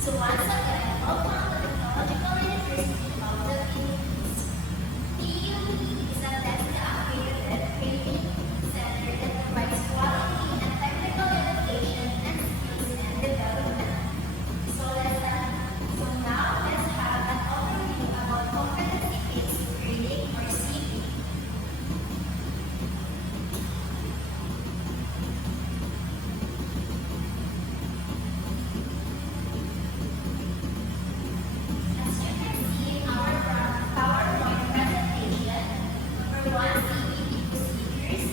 So once again, welcome to the Technological University of the Philippines. PUP is a tech-accredited training center that provides quality and technical education and skills and development. So now let's have an overview about competency-based grading or CBT. As you can see in our PowerPoint presentation, number one, CBT procedures,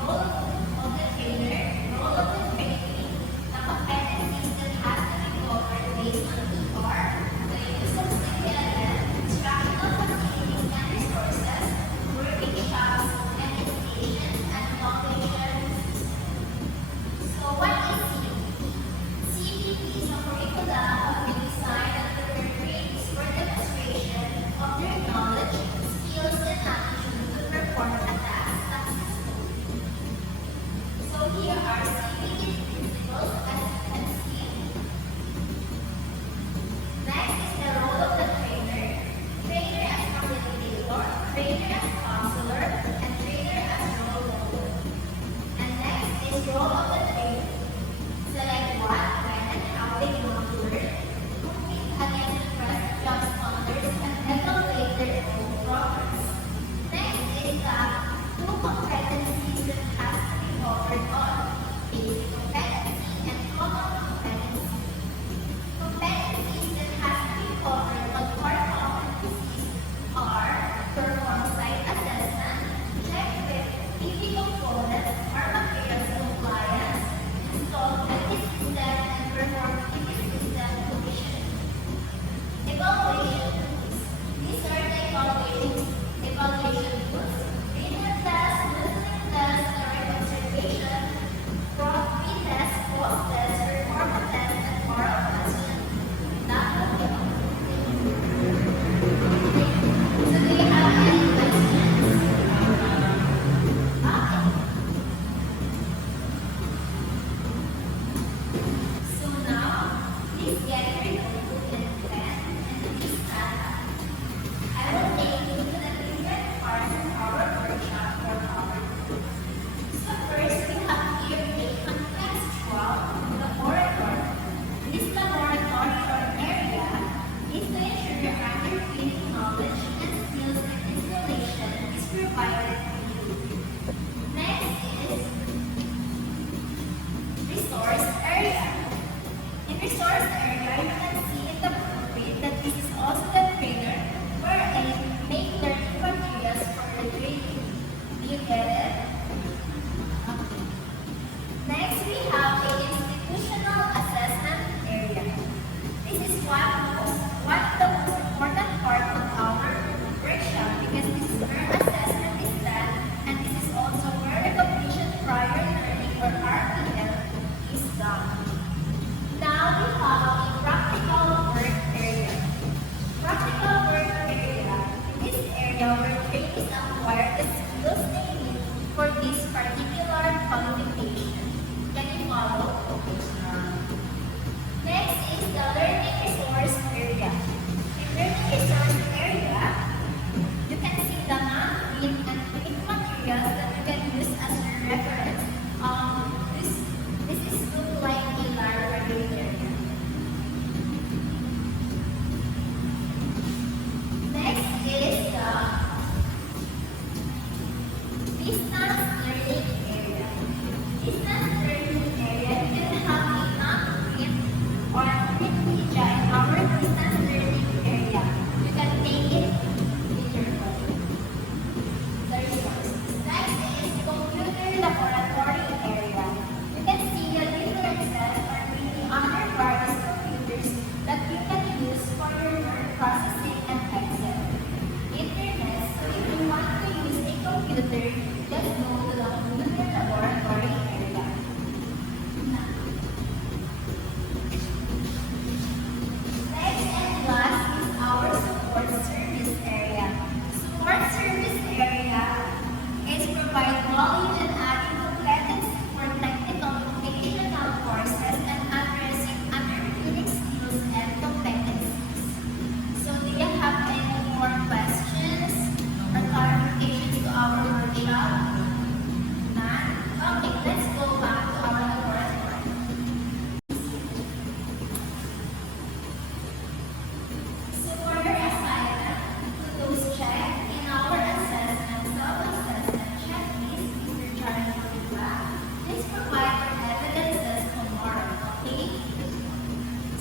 role of the trainer, role of the trainee, the competencies that has to be covered based on PR, the use of CPLM, instructional facilities and resources, workshops, and invitations and evaluations. So what is CBT? CBT is a curriculum of the design that prepare trainees for demonstration of their knowledge, skills, and aptitude to perform a task successfully. So here are CBT principles as you can see. Next is the role of the trainer. Trainer as facilitator, trainer as counselor, and trainer as role model. And next is role of the trainer. Select what, when, and how they want to learn. Compete against the present job standards and evaluate their own progress. Next is the two competencies that has to be covered on. Basic competency and common competency. Competencies that has to be covered on core competencies are perform site assessment, check with PV components or materials compliance, install PV system, and perform PV system commissioning. Evaluation tools. These are the evaluation tools: linear test, listening test, direct observation, pre-test, post-test, performance test, and oral question. That will be all. So do you have any questions? Okay. So now, please get your notebook and pen and please stand up. I will take you to the different parts of our workshop for our group. So first, we have here a contextual laboratory. This laboratory or area is to ensure your underlying knowledge and skills and installation is provided to you. Next is resource area. In resource area, you can see in the blueprint that this is also the trainer wherein make learning materials for the training. Do you get it? Okay. Next, we have the institutional assessment area. This is what the most important part of our workshop because this is where assessment is done and this is also where recognition prior learning or RPL is done. Now we have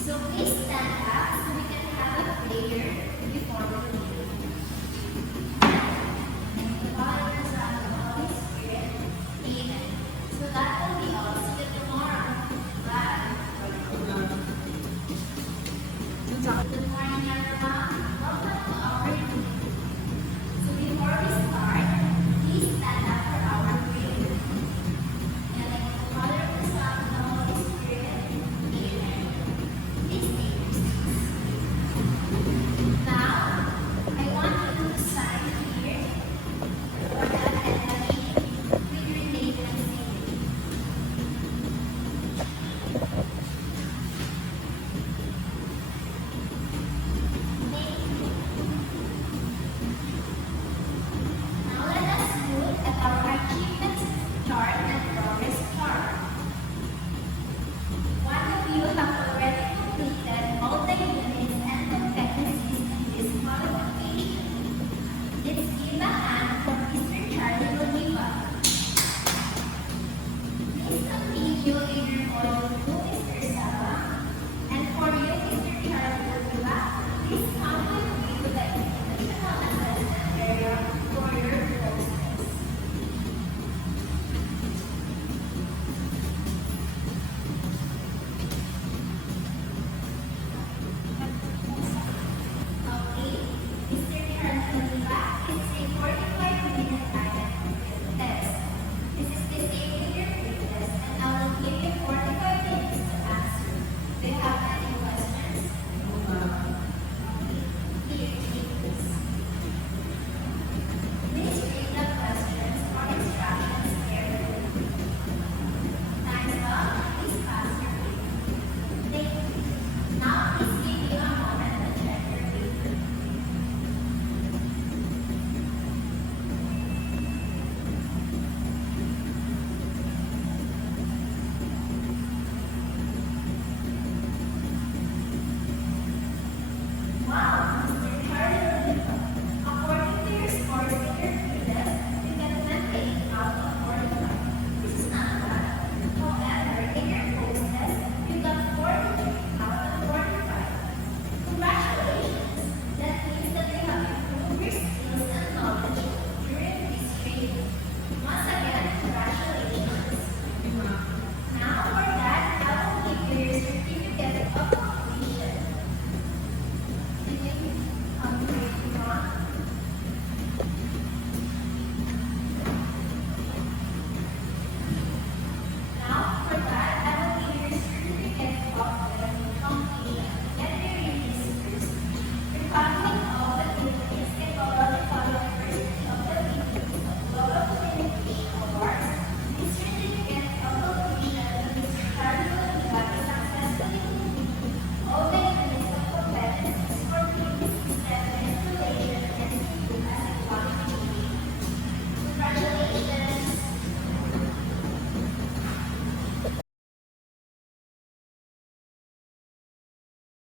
So please stand up so we can have a prayer before we leave. In the Father, and Son, and the Holy Spirit. Amen. So that will be all. See you tomorrow. Bye.